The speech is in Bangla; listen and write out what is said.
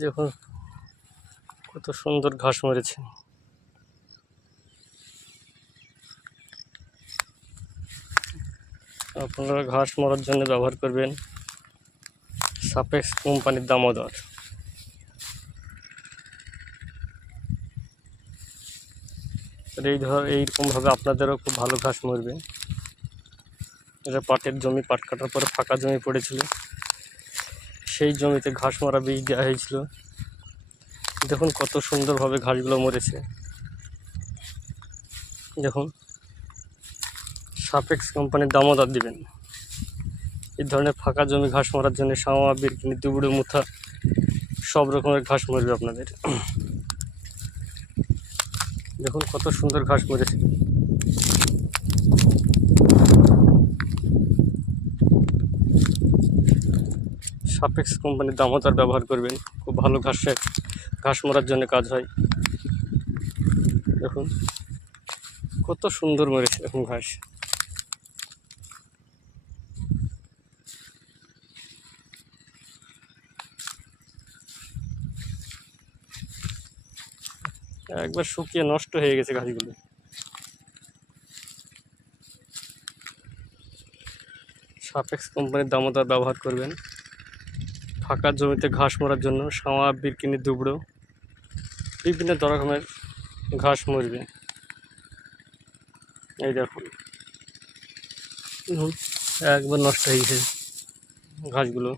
দেখুন, কত সুন্দর ঘাস মরেছে। আপনারা ঘাস মারার জন্য ব্যবহার করবেন সাপেক্স কোম্পানির দামোদর। এই ধর, এইরকমভাবে আপনাদেরও খুব ভালো ঘাস মরবে। এটা পাটের জমি, পাট কাটার পরে ফাঁকা জমি পড়েছিল। সেই জমিতে ঘাস মারা বীজ দেওয়া হয়েছিল। দেখুন কত সুন্দরভাবে ঘাসগুলো মরেছে। দেখুন, সাপেক্স কোম্পানির দামোদার দিবেন। এই ধরনের ফাঁকা জমি ঘাস মারার জন্য সামা, বিরকিনি, দুবুড়ো, মুথা, সব রকমের ঘাস মরবে আপনাদের। দেখুন কত সুন্দর ঘাস মরেছে। সাপেক্স কোম্পানির দামোদার ব্যবহার করবেন। খুব ভালো ঘাসের ঘাস মরার জন্য কাজ হয়। দেখুন, কত সুন্দর মরেছে এখন ঘাস। একবার শুকিয়ে নষ্ট হয়ে গেছে ঘাসগুলো। সাপেক্স কোম্পানির দামোদার ব্যবহার করবেন। ফাঁকা জমিতে ঘাস মরার জন্য সাওয়া বিরকিনি, দুবড়ো, বিভিন্ন রকমের ঘাস মরবে। এই দেখুন। একবার নষ্ট হয়েছে ঘাসগুলো।